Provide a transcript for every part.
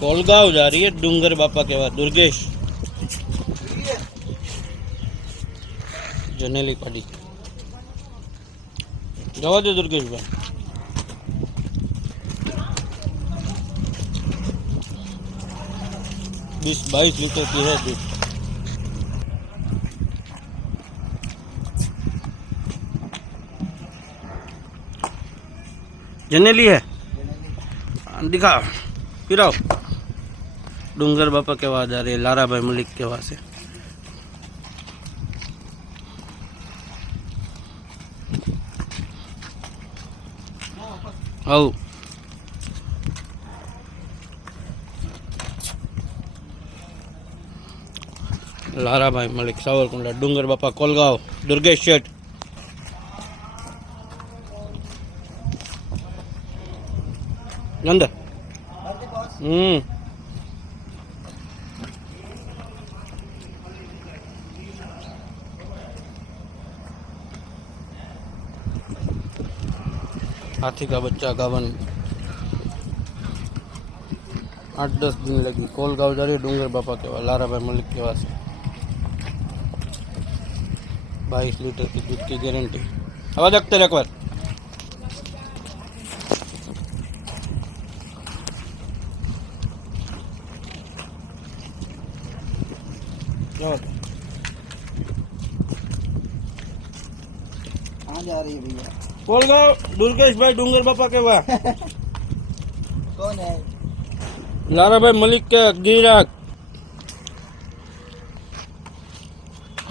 कोलगांव जा रही है डूंगर बापा के बाद दुर्गेश जनेली पाड़ी जवा दे दुर्गेश भाई 20-22 लीटर की है दूध। जनेली है दिखा फिर आओ डूंगर बापा के वहां जा रही है लारा भाई मलिक के वहां से आओ लारा भाई मलिक सावरकुंडला डूंगर बापा कोलगांव दुर्गेश शेठ अंदर हाथी का बच्चा गावन 8-10 दिन लगी कोलगांव जा रही डूंगर बापा के वहां लारा भाई मलिक के वहां से 22 लीटर की दूध की गारंटी। आवाज रखते एक बार कहाँ जा रही है भैया? कोलगांव दुर्गेश भाई डूंगर बापा के वहां कौन है? लारा भाई मलिक के गिराक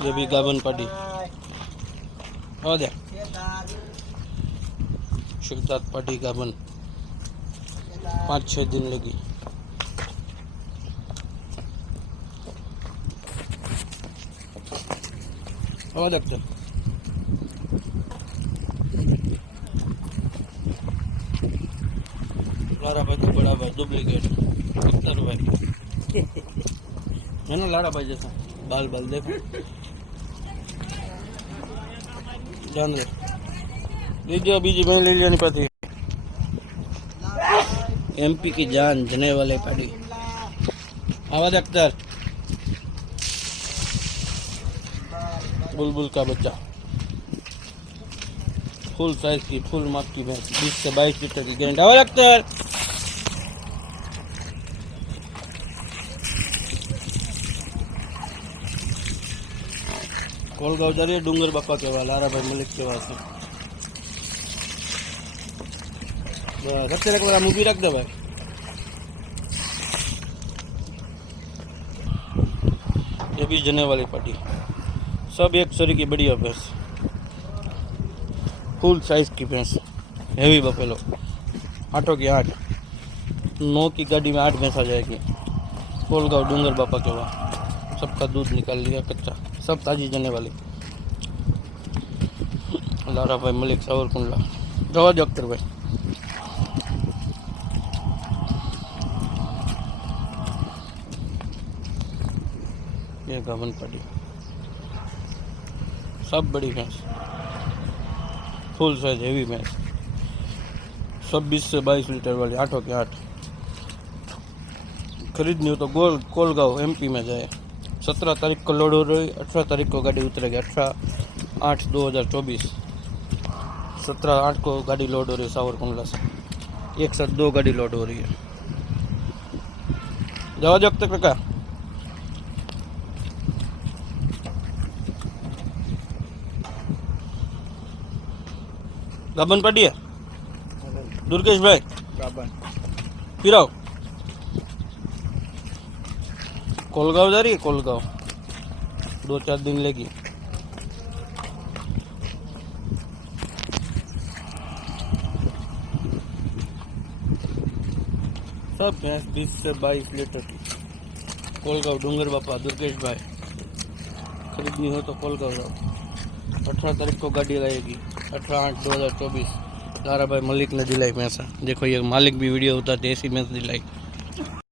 ये भी गावन पड़ी हो दे शिवदात पड़ी गावन 5-6 दिन लगी। हो देखते लारा भाई को बड़ा भाई डुप्लीकेट अख्तर भाई है ना लारा भाई जैसा बाल बाल देखो जान ले लीजिए बीजी मैं ले लिया नहीं पाती एमपी की जान जने वाले पाड़ी आवाज अख्तर बुलबुल का बच्चा फुल साइज की फुल माप की भैंस 20 से 22 लीटर की गारंटी आवाज अख्तर कोलगांव जा रही है डूंगर बापा के वहां लारा भाई मलिक के वहां से रखते रख वाला मूवी रख दो भाई ये भी जने वाली पार्टी सब एक सरी की बढ़िया भैंस फुल साइज की भैंस हेवी बफेलो 8 की 8 9 की गाड़ी में 8 भैंस आ जाएगी कोलगांव डूंगर बापा के वहां सबका दूध निकाल लिया कच्चा सब ताजी जने वाली लारा भाई मलिक सावरकुंडला जवाज अख्तर भाई ये गावन पड़ी सब बड़ी भैंस फुल साइज हेवी भैंस सब 20 से 22 लीटर वाली 8 की 8 खरीदनी हो तो कोलगांव एमपी में जाए 17 तारीख को लोड हो रही 18 तारीख को गाड़ी उतरेगी 18/8/2024 17/8 को गाड़ी लोड हो रही है सावरकुंडला से एक साथ 2 गाड़ी लोड हो रही है जवाब जब तक का गाबन पड़ी है दुर्गेश भाई गाबन फिर आओ कोलगांव जा रही है कोलगांव 2-4 दिन लेगी सब भैंस 20 से 22 लीटर की कोलगांव डूंगर बापा दुर्गेश भाई खरीदनी हो तो कोलगांव जाओ 18 तारीख को गाड़ी आएगी 18/8/2024 लारा भाई मलिक ने दिलाई भैंसा देखो ये मालिक भी वीडियो होता है ऐसी भैंस दिलाई